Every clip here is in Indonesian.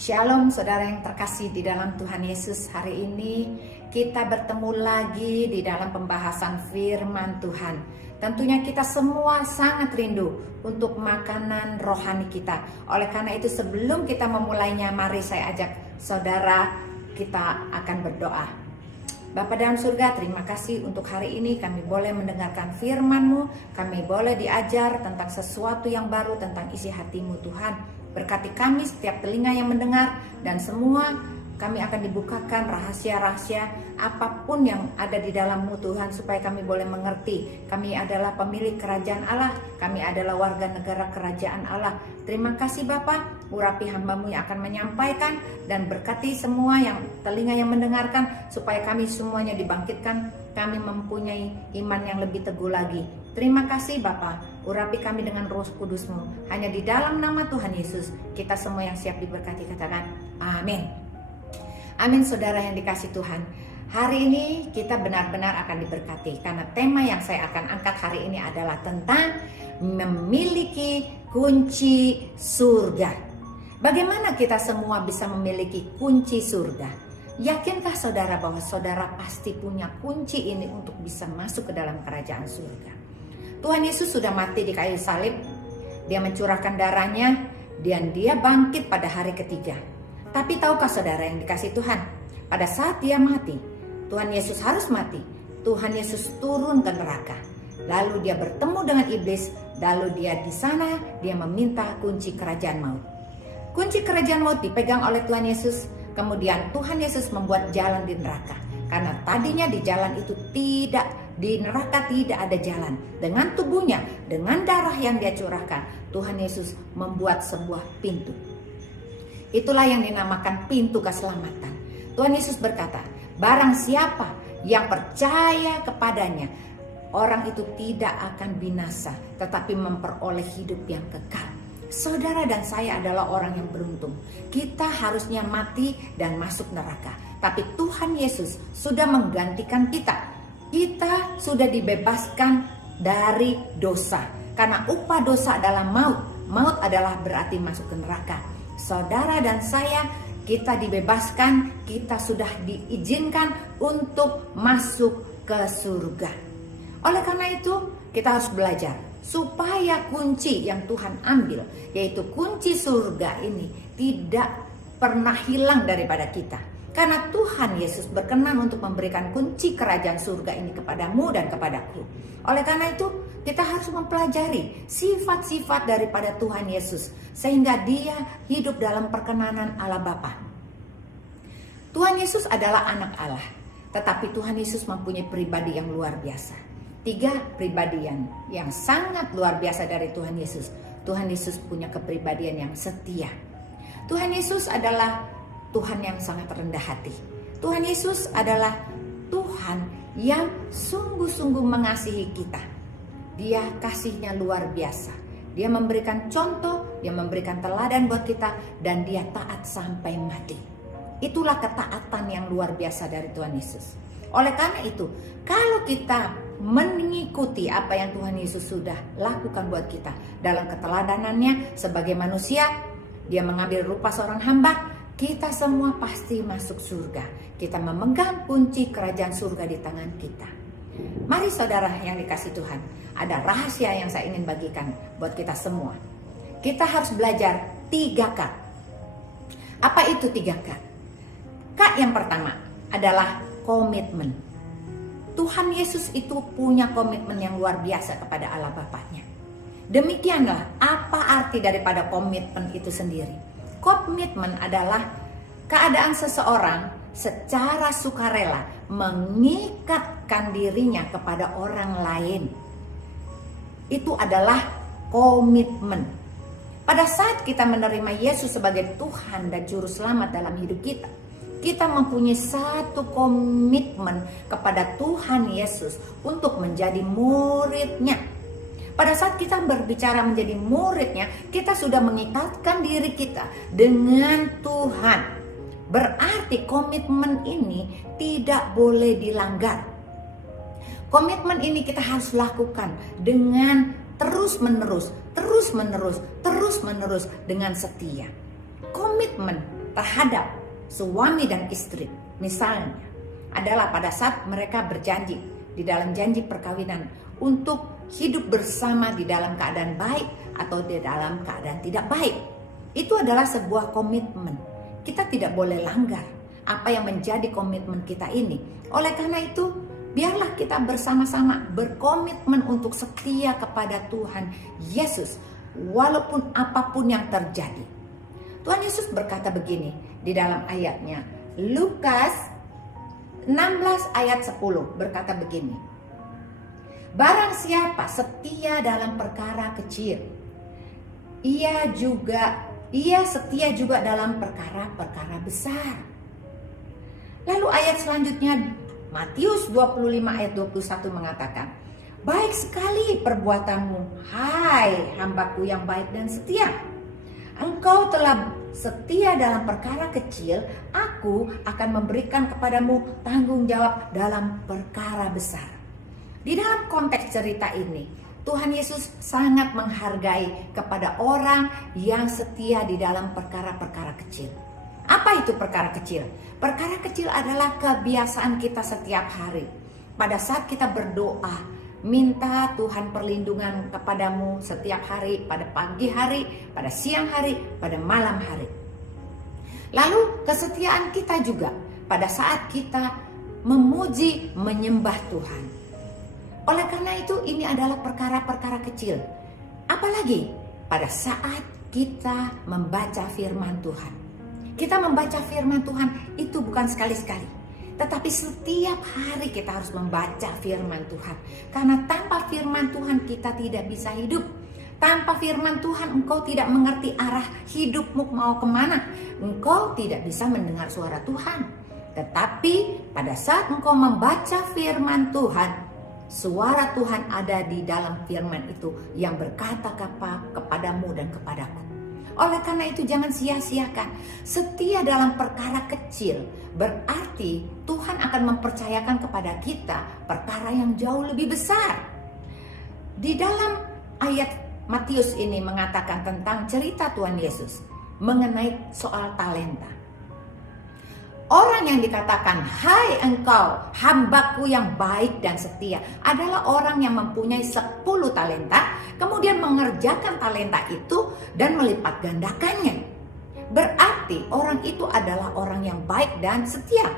Shalom saudara yang terkasih di dalam Tuhan Yesus. Hari ini kita bertemu lagi di dalam pembahasan firman Tuhan. Tentunya kita semua sangat rindu untuk makanan rohani kita. Oleh karena itu sebelum kita memulainya, mari saya ajak saudara kita akan berdoa. Bapa dalam surga, terima kasih untuk hari ini kami boleh mendengarkan firman-Mu. Kami boleh diajar tentang sesuatu yang baru, tentang isi hati-Mu Tuhan. Berkati kami setiap telinga yang mendengar, dan semua kami akan dibukakan rahasia-rahasia apapun yang ada di dalam-Mu Tuhan, supaya kami boleh mengerti kami adalah pemilik kerajaan Allah, kami adalah warga negara kerajaan Allah. Terima kasih Bapa, urapi hamba-Mu yang akan menyampaikan, dan berkati semua yang telinga yang mendengarkan, supaya kami semuanya dibangkitkan, kami mempunyai iman yang lebih teguh lagi. Terima kasih Bapa, urapi kami dengan Roh Kudus-Mu. Hanya di dalam nama Tuhan Yesus, kita semua yang siap diberkati katakan amin. Amin saudara yang dikasih Tuhan. Hari ini kita benar-benar akan diberkati, karena tema yang saya akan angkat hari ini adalah tentang memiliki kunci surga. Bagaimana kita semua bisa memiliki kunci surga? Yakinkah saudara bahwa saudara pasti punya kunci ini untuk bisa masuk ke dalam kerajaan surga? Tuhan Yesus sudah mati di kayu salib, Dia mencurahkan darahnya, dan Dia bangkit pada hari ketiga. Tapi tahukah saudara yang dikasih Tuhan, pada saat Dia mati, Tuhan Yesus harus mati, Tuhan Yesus turun ke neraka. Lalu Dia bertemu dengan iblis, lalu Dia di sana Dia meminta kunci kerajaan maut. Kunci kerajaan maut dipegang oleh Tuhan Yesus. Kemudian Tuhan Yesus membuat jalan di neraka, karena tadinya di jalan itu di neraka tidak ada jalan. Dengan tubuhnya, dengan darah yang Dia curahkan, Tuhan Yesus membuat sebuah pintu. Itulah yang dinamakan pintu keselamatan. Tuhan Yesus berkata, barang siapa yang percaya kepadanya, orang itu tidak akan binasa, tetapi memperoleh hidup yang kekal. Saudara dan saya adalah orang yang beruntung. Kita harusnya mati dan masuk neraka, tapi Tuhan Yesus sudah menggantikan kita. Kita sudah dibebaskan dari dosa, karena upah dosa adalah maut. Maut adalah berarti masuk ke neraka. Saudara dan saya, kita dibebaskan, kita sudah diizinkan untuk masuk ke surga. Oleh karena itu, kita harus belajar supaya kunci yang Tuhan ambil, yaitu kunci surga ini, tidak pernah hilang daripada kita. Karena Tuhan Yesus berkenan untuk memberikan kunci kerajaan surga ini kepadamu dan kepadaku. Oleh karena itu, kita harus mempelajari sifat-sifat daripada Tuhan Yesus, sehingga Dia hidup dalam perkenanan Allah Bapa. Tuhan Yesus adalah anak Allah, tetapi Tuhan Yesus mempunyai pribadi yang luar biasa. 3 pribadian yang sangat luar biasa dari Tuhan Yesus. Tuhan Yesus punya kepribadian yang setia. Tuhan Yesus adalah Tuhan yang sangat rendah hati. Tuhan Yesus adalah Tuhan yang sungguh-sungguh mengasihi kita. Dia kasihnya luar biasa. Dia memberikan contoh, Dia memberikan teladan buat kita, dan Dia taat sampai mati. Itulah ketaatan yang luar biasa dari Tuhan Yesus. Oleh karena itu, kalau kita mengikuti apa yang Tuhan Yesus sudah lakukan buat kita dalam keteladanannya sebagai manusia, Dia mengambil rupa seorang hamba, kita semua pasti masuk surga. Kita memegang kunci kerajaan surga di tangan kita. Mari saudara yang dikasih Tuhan, ada rahasia yang saya ingin bagikan buat kita semua. Kita harus belajar 3K. Apa itu 3K? K yang pertama adalah komitmen. Tuhan Yesus itu punya komitmen yang luar biasa kepada Allah Bapaknya. Demikianlah apa arti daripada komitmen itu sendiri. Komitmen adalah keadaan seseorang secara sukarela mengikatkan dirinya kepada orang lain. Itu adalah komitmen. Pada saat kita menerima Yesus sebagai Tuhan dan Juru Selamat dalam hidup kita, kita mempunyai satu komitmen kepada Tuhan Yesus untuk menjadi murid-Nya. Pada saat kita berbicara menjadi murid-Nya, kita sudah mengikatkan diri kita dengan Tuhan. Berarti komitmen ini tidak boleh dilanggar. Komitmen ini kita harus lakukan dengan terus menerus dengan setia. Komitmen terhadap suami dan istri misalnya adalah pada saat mereka berjanji di dalam janji perkawinan untuk hidup bersama di dalam keadaan baik atau di dalam keadaan tidak baik. Itu adalah sebuah komitmen. Kita tidak boleh langgar apa yang menjadi komitmen kita ini. Oleh karena itu, biarlah kita bersama-sama berkomitmen untuk setia kepada Tuhan Yesus walaupun apapun yang terjadi. Tuhan Yesus berkata begini di dalam ayatnya, Lukas 16 ayat 10 berkata begini, barang siapa setia dalam perkara kecil, ia setia juga dalam perkara-perkara besar. Lalu ayat selanjutnya Matius 25 ayat 21 mengatakan, baik sekali perbuatanmu, hai hambaku yang baik dan setia. Engkau telah setia dalam perkara kecil, aku akan memberikan kepadamu tanggung jawab dalam perkara besar. Di dalam konteks cerita ini, Tuhan Yesus sangat menghargai kepada orang yang setia di dalam perkara-perkara kecil. Apa itu perkara kecil? Perkara kecil adalah kebiasaan kita setiap hari. Pada saat kita berdoa, minta Tuhan perlindungan kepadamu setiap hari, pada pagi hari, pada siang hari, pada malam hari. Lalu kesetiaan kita juga pada saat kita memuji, menyembah Tuhan. Oleh karena itu ini adalah perkara-perkara kecil. Apalagi pada saat kita membaca firman Tuhan. Kita membaca firman Tuhan itu bukan sekali-sekali, tetapi setiap hari kita harus membaca firman Tuhan. Karena tanpa firman Tuhan kita tidak bisa hidup. Tanpa firman Tuhan engkau tidak mengerti arah hidupmu mau kemana. Engkau tidak bisa mendengar suara Tuhan. Tetapi pada saat engkau membaca firman Tuhan, suara Tuhan ada di dalam firman itu yang berkata kepadamu dan kepadaku. Oleh karena itu jangan sia-siakan. Setia dalam perkara kecil berarti Tuhan akan mempercayakan kepada kita perkara yang jauh lebih besar. Di dalam ayat Matius ini mengatakan tentang cerita Tuhan Yesus mengenai soal talenta. Orang yang dikatakan, hai engkau hambaku yang baik dan setia, adalah orang yang mempunyai 10 talenta, kemudian mengerjakan talenta itu dan melipat gandakannya. Berarti orang itu adalah orang yang baik dan setia.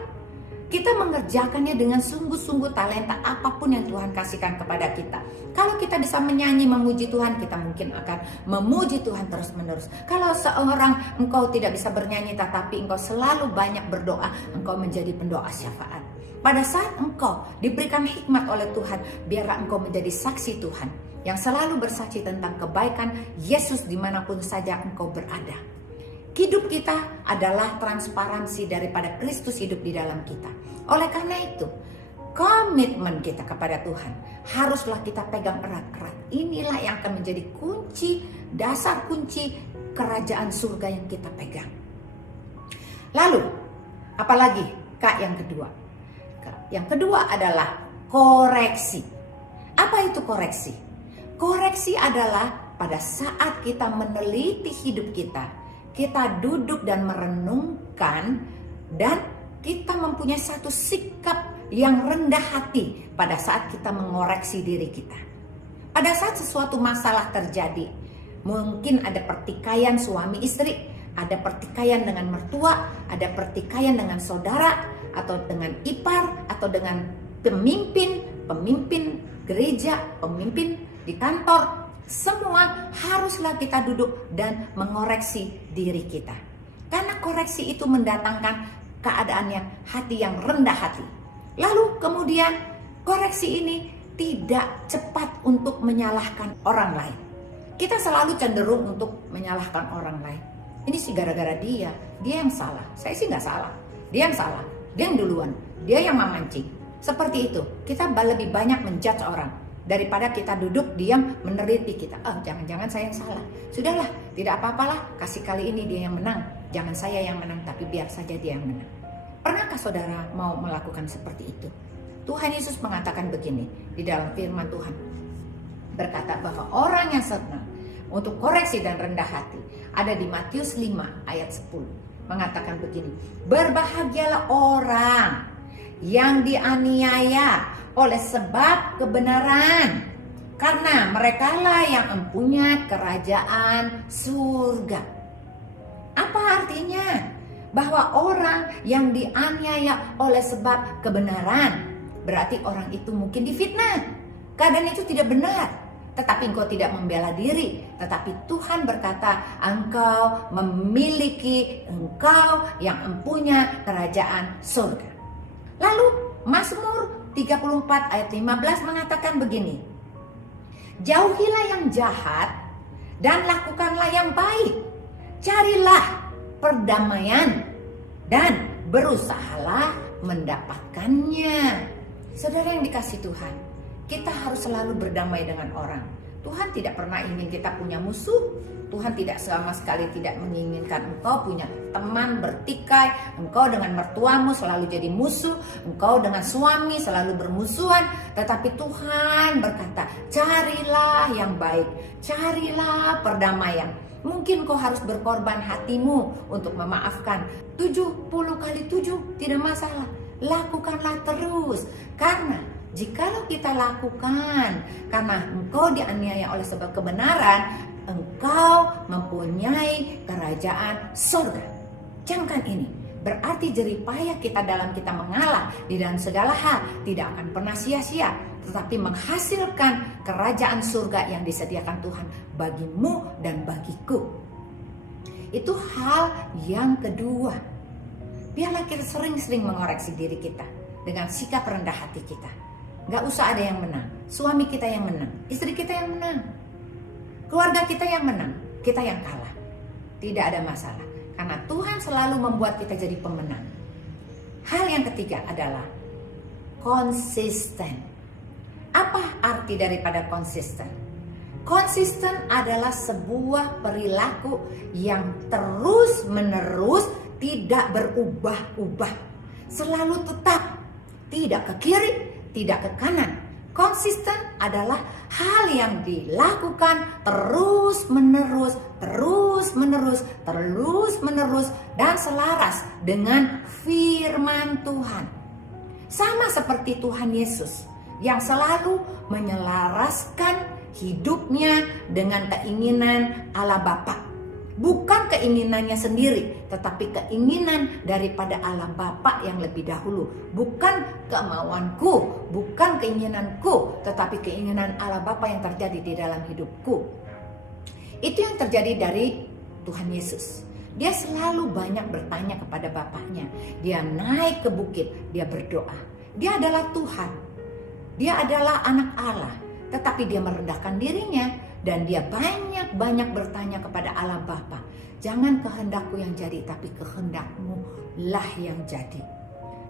Kita mengerjakannya dengan sungguh-sungguh talenta apapun yang Tuhan kasihkan kepada kita. Kalau kita bisa menyanyi memuji Tuhan, kita mungkin akan memuji Tuhan terus-menerus. Kalau seorang engkau tidak bisa bernyanyi tetapi engkau selalu banyak berdoa, engkau menjadi pendoa syafaat. Pada saat engkau diberikan hikmat oleh Tuhan, biarlah engkau menjadi saksi Tuhan yang selalu bersaksi tentang kebaikan Yesus dimanapun saja engkau berada. Hidup kita adalah transparansi daripada Kristus hidup di dalam kita. Oleh karena itu, komitmen kita kepada Tuhan haruslah kita pegang erat-erat. Inilah yang akan menjadi kunci, dasar kunci kerajaan surga yang kita pegang. Lalu, apalagi Kak yang kedua? Yang kedua adalah koreksi. Apa itu koreksi? Koreksi adalah pada saat kita meneliti hidup kita duduk dan merenungkan dan kita mempunyai satu sikap yang rendah hati pada saat kita mengoreksi diri kita. Pada saat sesuatu masalah terjadi, mungkin ada pertikaian suami istri, ada pertikaian dengan mertua, ada pertikaian dengan saudara, atau dengan ipar, atau dengan pemimpin gereja, pemimpin di kantor. Semua haruslah kita duduk dan mengoreksi diri kita. Karena koreksi itu mendatangkan keadaan yang hati yang rendah hati. Lalu kemudian koreksi ini tidak cepat untuk menyalahkan orang lain. Kita selalu cenderung untuk menyalahkan orang lain. Ini sih gara-gara dia yang salah. Saya sih nggak salah. Dia yang salah, dia yang duluan, dia yang memancing. Seperti itu, kita lebih banyak menjudge orang daripada kita duduk diam meneliti kita. Jangan-jangan saya yang salah. Sudahlah, tidak apa-apalah. Kasih kali ini dia yang menang. Jangan saya yang menang, tapi biar saja dia yang menang. Pernahkah saudara mau melakukan seperti itu? Tuhan Yesus mengatakan begini di dalam firman Tuhan. Berkata bahwa orang yang senang untuk koreksi dan rendah hati ada di Matius 5 ayat 10. mengatakan begini, berbahagialah orang yang dianiaya oleh sebab kebenaran, karena merekalah yang mempunyai kerajaan surga. Apa artinya? Bahwa orang yang dianiaya oleh sebab kebenaran, berarti orang itu mungkin difitnah. Keadaan itu tidak benar, tetapi engkau tidak membela diri, tetapi Tuhan berkata engkau memiliki, engkau yang mempunyai kerajaan surga. Lalu Mazmur 34 ayat 15 mengatakan begini, jauhilah yang jahat dan lakukanlah yang baik, carilah perdamaian dan berusahalah mendapatkannya. Saudara yang dikasih Tuhan, kita harus selalu berdamai dengan orang. Tuhan tidak pernah ingin kita punya musuh. Tuhan tidak sama sekali tidak menginginkan engkau punya teman bertikai, engkau dengan mertuamu selalu jadi musuh, engkau dengan suami selalu bermusuhan. Tetapi Tuhan berkata, carilah yang baik, carilah perdamaian. Mungkin kau harus berkorban hatimu untuk memaafkan 70 kali 7, tidak masalah. Lakukanlah terus. Karena jikalau kita lakukan, karena engkau dianiaya oleh sebab kebenaran, engkau mempunyai kerajaan surga. Camkan ini, berarti jeripayah kita dalam kita mengalah di dalam segala hal tidak akan pernah sia-sia, tetapi menghasilkan kerajaan surga yang disediakan Tuhan bagimu dan bagiku. Itu hal yang kedua. Biarlah kita sering-sering mengoreksi diri kita dengan sikap rendah hati kita. Gak usah ada yang menang. Suami kita yang menang, istri kita yang menang, keluarga kita yang menang, kita yang kalah. Tidak ada masalah, karena Tuhan selalu membuat kita jadi pemenang. Hal yang ketiga adalah konsisten. Apa arti daripada konsisten? Konsisten adalah sebuah perilaku yang terus-menerus tidak berubah-ubah. Selalu tetap, tidak ke kiri, tidak ke kanan. Konsisten adalah hal yang dilakukan terus-menerus, dan selaras dengan firman Tuhan. Sama seperti Tuhan Yesus yang selalu menyelaraskan hidupnya dengan keinginan Allah Bapa. Bukan keinginannya sendiri, tetapi keinginan daripada Allah Bapa yang lebih dahulu. Bukan kemauanku, bukan keinginanku, tetapi keinginan Allah Bapa yang terjadi di dalam hidupku. Itu yang terjadi dari Tuhan Yesus. Dia selalu banyak bertanya kepada Bapaknya. Dia naik ke bukit, dia berdoa. Dia adalah Tuhan. Dia adalah anak Allah, tetapi dia merendahkan dirinya dan dia banyak bertanya kepada Allah Bapa. Jangan kehendakku yang jadi, tapi kehendakmu lah yang jadi.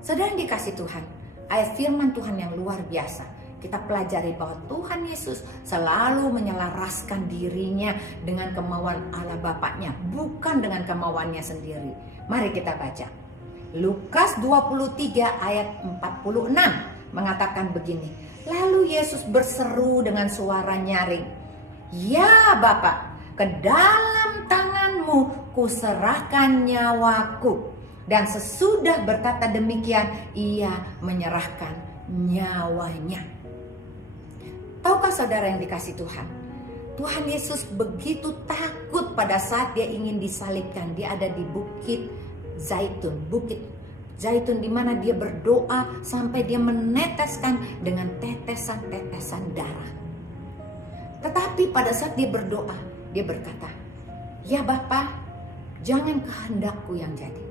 Saudara yang dikasih Tuhan, ayat firman Tuhan yang luar biasa. Kita pelajari bahwa Tuhan Yesus selalu menyelaraskan dirinya dengan kemauan Allah Bapaknya, bukan dengan kemauannya sendiri. Mari kita baca. Lukas 23 ayat 46 mengatakan begini. Lalu Yesus berseru dengan suara nyaring, "Ya Bapa, ke dalam tanganmu kuserahkan nyawaku." Dan sesudah berkata demikian, ia menyerahkan nyawanya. Tahukah saudara yang dikasih Tuhan? Tuhan Yesus begitu takut pada saat dia ingin disalibkan. Dia ada di bukit Zaitun di mana dia berdoa sampai dia meneteskan dengan tetesan-tetesan darah. Tetapi pada saat dia berdoa, dia berkata, "Ya Bapa, jangan kehendakku yang jadi.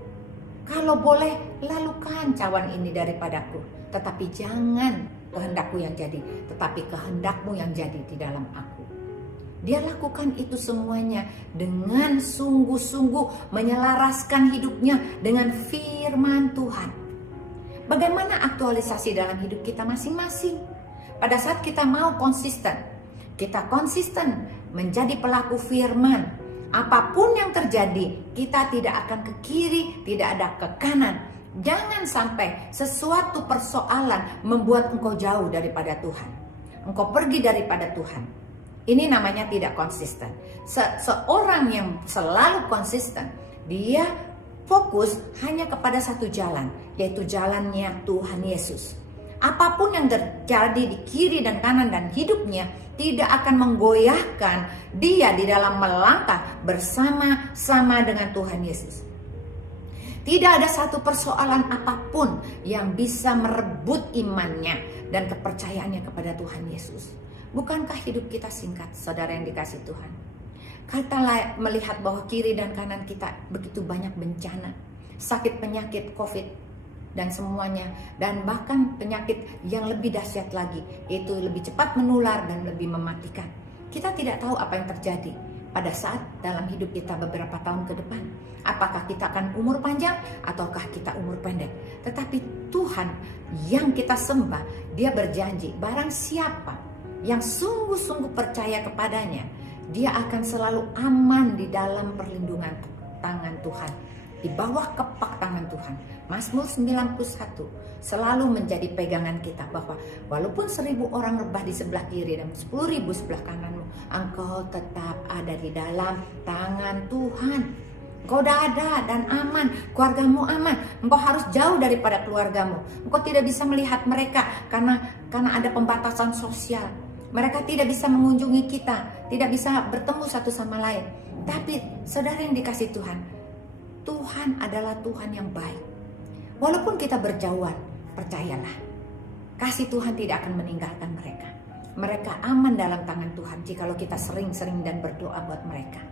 Kalau boleh, lalukan cawan ini daripadaku. Tetapi jangan kehendakku yang jadi, tetapi kehendakmu yang jadi di dalam aku." Dia lakukan itu semuanya dengan sungguh-sungguh menyelaraskan hidupnya dengan firman Tuhan. Bagaimana aktualisasi dalam hidup kita masing-masing? Pada saat kita mau konsisten, kita konsisten menjadi pelaku firman. Apapun yang terjadi, kita tidak akan ke kiri, tidak ada ke kanan. Jangan sampai sesuatu persoalan membuat engkau jauh daripada Tuhan. Engkau pergi daripada Tuhan. Ini namanya tidak konsisten. Seorang yang selalu konsisten, dia fokus hanya kepada satu jalan, yaitu jalannya Tuhan Yesus. Apapun yang terjadi di kiri dan kanan dan hidupnya tidak akan menggoyahkan dia di dalam melangkah bersama-sama dengan Tuhan Yesus. Tidak ada satu persoalan apapun yang bisa merebut imannya dan kepercayaannya kepada Tuhan Yesus. Bukankah hidup kita singkat, saudara yang dikasih Tuhan? Kita melihat bahwa kiri dan kanan kita begitu banyak bencana, sakit penyakit COVID dan semuanya, dan bahkan penyakit yang lebih dahsyat lagi, itu lebih cepat menular dan lebih mematikan. Kita tidak tahu apa yang terjadi pada saat dalam hidup kita beberapa tahun ke depan. Apakah kita akan umur panjang ataukah kita umur pendek. Tetapi Tuhan yang kita sembah, dia berjanji barang siapa yang sungguh-sungguh percaya kepadanya, dia akan selalu aman di dalam perlindungan tangan Tuhan, di bawah kepak tangan Tuhan. Mazmur 91 selalu menjadi pegangan kita, bahwa walaupun 1000 orang rebah di sebelah kiri dan 10.000 sebelah kananmu, engkau tetap ada di dalam tangan Tuhan. Engkau udah ada dan aman, keluargamu aman. Engkau harus jauh daripada keluargamu. Engkau tidak bisa melihat mereka karena ada pembatasan sosial. Mereka tidak bisa mengunjungi kita, tidak bisa bertemu satu sama lain. Tapi saudara yang dikasih Tuhan, Tuhan adalah Tuhan yang baik. Walaupun kita berjauhan, percayalah, kasih Tuhan tidak akan meninggalkan mereka. Mereka aman dalam tangan Tuhan jikalau kita sering-sering dan berdoa buat mereka.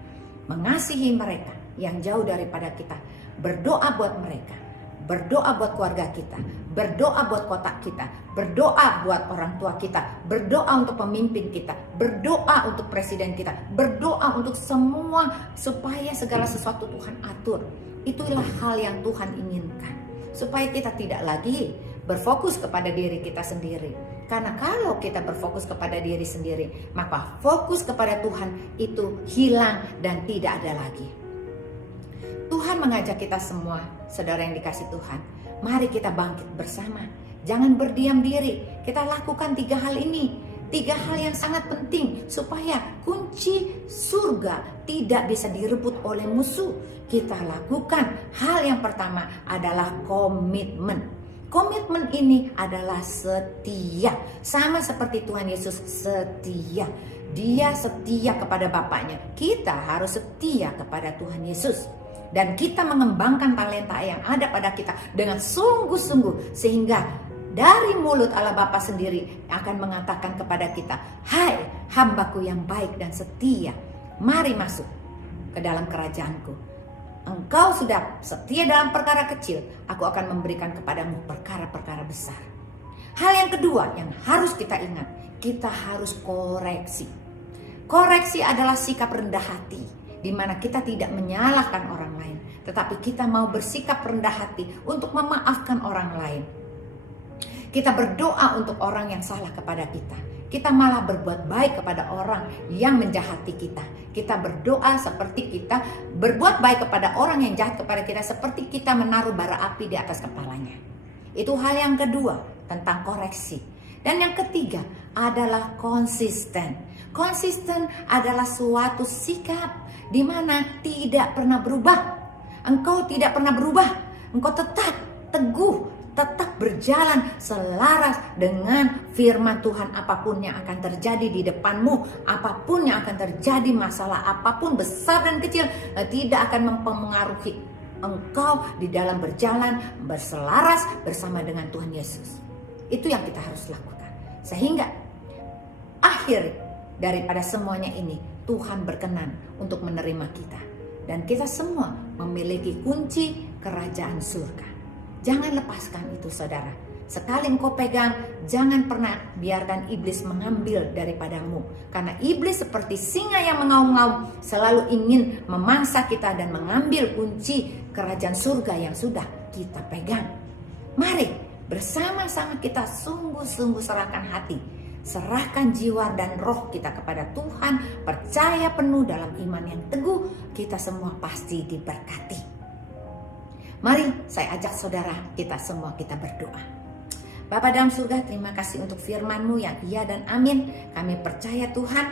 Mengasihi mereka yang jauh daripada kita. Berdoa buat mereka. Berdoa buat keluarga kita. Berdoa buat kota kita. Berdoa buat orang tua kita. Berdoa untuk pemimpin kita. Berdoa untuk presiden kita. Berdoa untuk semua supaya segala sesuatu Tuhan atur. Itulah hal yang Tuhan inginkan. Supaya kita tidak lagi berfokus kepada diri kita sendiri. Karena kalau kita berfokus kepada diri sendiri, maka fokus kepada Tuhan itu hilang dan tidak ada lagi. Tuhan mengajak kita semua, saudara yang dikasih Tuhan, mari kita bangkit bersama. Jangan berdiam diri. Kita lakukan 3 hal ini. 3 hal yang sangat penting supaya kunci surga tidak bisa direbut oleh musuh. Kita lakukan. Hal yang pertama adalah komitmen. Komitmen ini adalah setia. Sama seperti Tuhan Yesus setia. Dia setia kepada Bapaknya. Kita harus setia kepada Tuhan Yesus. Dan kita mengembangkan talenta yang ada pada kita dengan sungguh-sungguh, sehingga dari mulut Allah Bapa sendiri akan mengatakan kepada kita, "Hai hambaku yang baik dan setia, mari masuk ke dalam kerajaanku. Engkau sudah setia dalam perkara kecil, aku akan memberikan kepadamu perkara-perkara besar." Hal yang kedua yang harus kita ingat, kita harus koreksi. Koreksi adalah sikap rendah hati, di mana kita tidak menyalahkan orang lain, tetapi kita mau bersikap rendah hati untuk memaafkan orang lain. Kita berdoa untuk orang yang salah kepada kita. Kita malah berbuat baik kepada orang yang menjahati kita. Kita berdoa seperti kita berbuat baik kepada orang yang jahat kepada kita, seperti kita menaruh bara api di atas kepalanya. Itu hal yang kedua tentang koreksi. Dan yang ketiga adalah konsisten. Konsisten adalah suatu sikap di mana tidak pernah berubah. Engkau tidak pernah berubah. Engkau tetap teguh, tetap berjalan selaras dengan firman Tuhan. Apapun yang akan terjadi di depanmu, apapun yang akan terjadi, masalah apapun besar dan kecil, tidak akan mempengaruhi engkau di dalam berjalan berselaras bersama dengan Tuhan Yesus. Itu yang kita harus lakukan. Sehingga akhir daripada semuanya ini, Tuhan berkenan untuk menerima kita. Dan kita semua memiliki kunci kerajaan surga. Jangan lepaskan itu, saudara. Sekali engkau pegang, jangan pernah biarkan iblis mengambil daripadamu. Karena iblis seperti singa yang mengaum-ngaum, selalu ingin memangsa kita dan mengambil kunci kerajaan surga yang sudah kita pegang. Mari bersama-sama kita sungguh-sungguh serahkan hati, serahkan jiwa dan roh kita kepada Tuhan, percaya penuh dalam iman yang teguh, kita semua pasti diberkati. Mari saya ajak saudara kita semua kita berdoa. Bapa dalam surga, terima kasih untuk firman-Mu yang iya dan amin. Kami percaya Tuhan,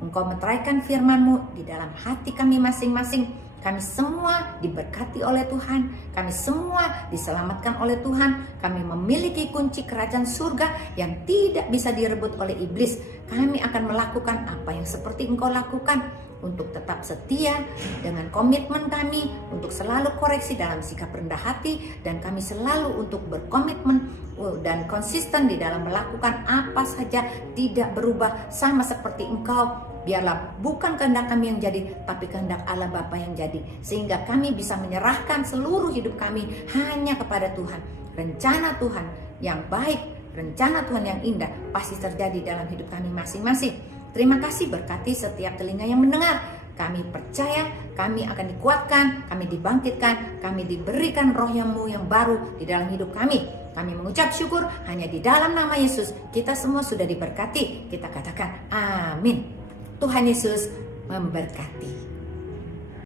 Engkau meteraikan firman-Mu di dalam hati kami masing-masing. Kami semua diberkati oleh Tuhan, kami semua diselamatkan oleh Tuhan, kami memiliki kunci kerajaan surga yang tidak bisa direbut oleh iblis. Kami akan melakukan apa yang seperti Engkau lakukan, untuk tetap setia dengan komitmen kami untuk selalu koreksi dalam sikap rendah hati, dan kami selalu untuk berkomitmen dan konsisten di dalam melakukan apa saja, tidak berubah sama seperti Engkau. Biarlah bukan kehendak kami yang jadi, tapi kehendak Allah Bapa yang jadi, sehingga kami bisa menyerahkan seluruh hidup kami hanya kepada Tuhan. Rencana Tuhan yang baik, rencana Tuhan yang indah pasti terjadi dalam hidup kami masing-masing. Terima kasih, berkati setiap telinga yang mendengar. Kami percaya kami akan dikuatkan, kami dibangkitkan, kami diberikan roh-Mu yang baru di dalam hidup kami. Kami mengucap syukur hanya di dalam nama Yesus. Kita semua sudah diberkati. Kita katakan amin. Tuhan Yesus memberkati.